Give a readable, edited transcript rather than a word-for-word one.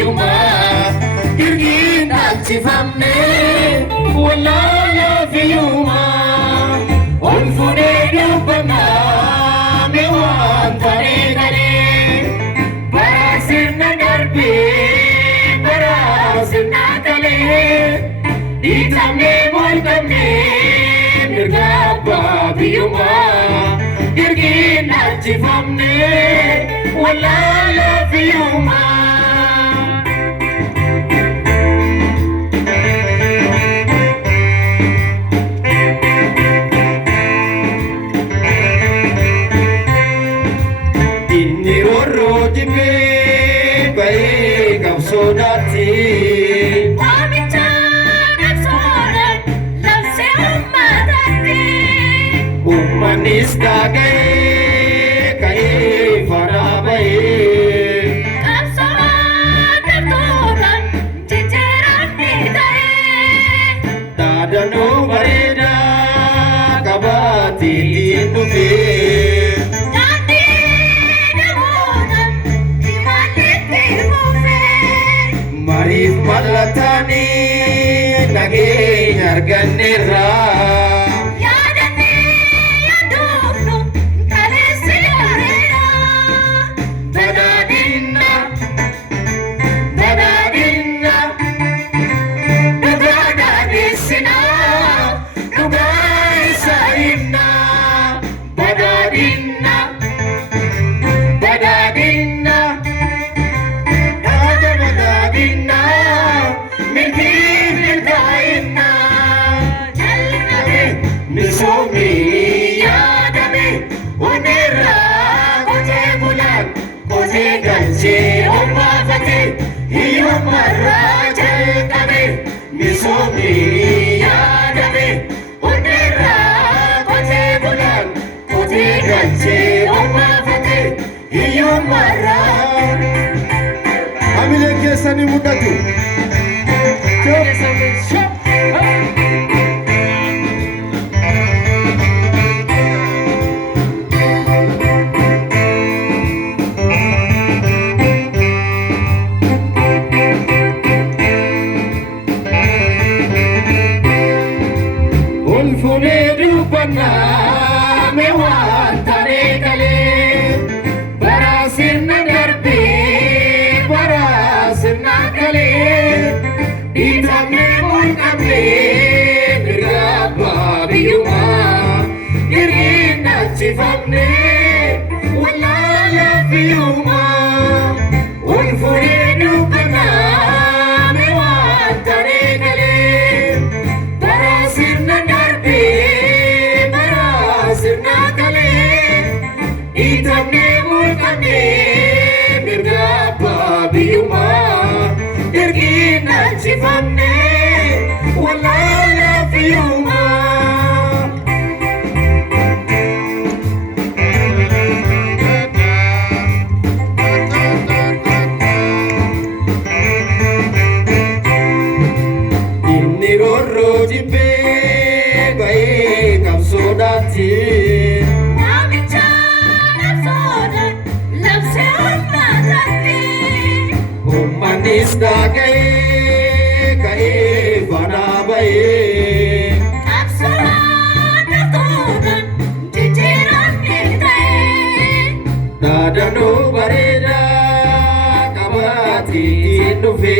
biyyuma dirqiin dhalchifamne wallaala biyyuma ol fuudhee dubbannaa mee waan taree galee bara sirna darbee bara sirna galee dhiitamnee molqabnee mirga abbaa biyyuma dirqiin dhalchifamne wallaala biyyuma. Manis dagai kai fana bai kapsawan terturan ceceran hidai tadanu bareda kabati dindubi jadi demonan dimalik timufe marif malatani nage harganera Sani mudatu. Unfunedu panna mewan tare kale barasin nagarbi barasin nakale itamne munamle miraba biyuma irin nachifamne wallala biyuma unfunedu panna mewan tare kale barasin nagarbi barasin nakale itamne munamle miraba biyuma dirqiin dhalchifamne wallaala biyyuma. Inni roorroo jibbee ba'ee qabsoodaatti. Manis dagai kai fana bai kapsawan terturan ceceran hidai dadanu bareda kabati dufi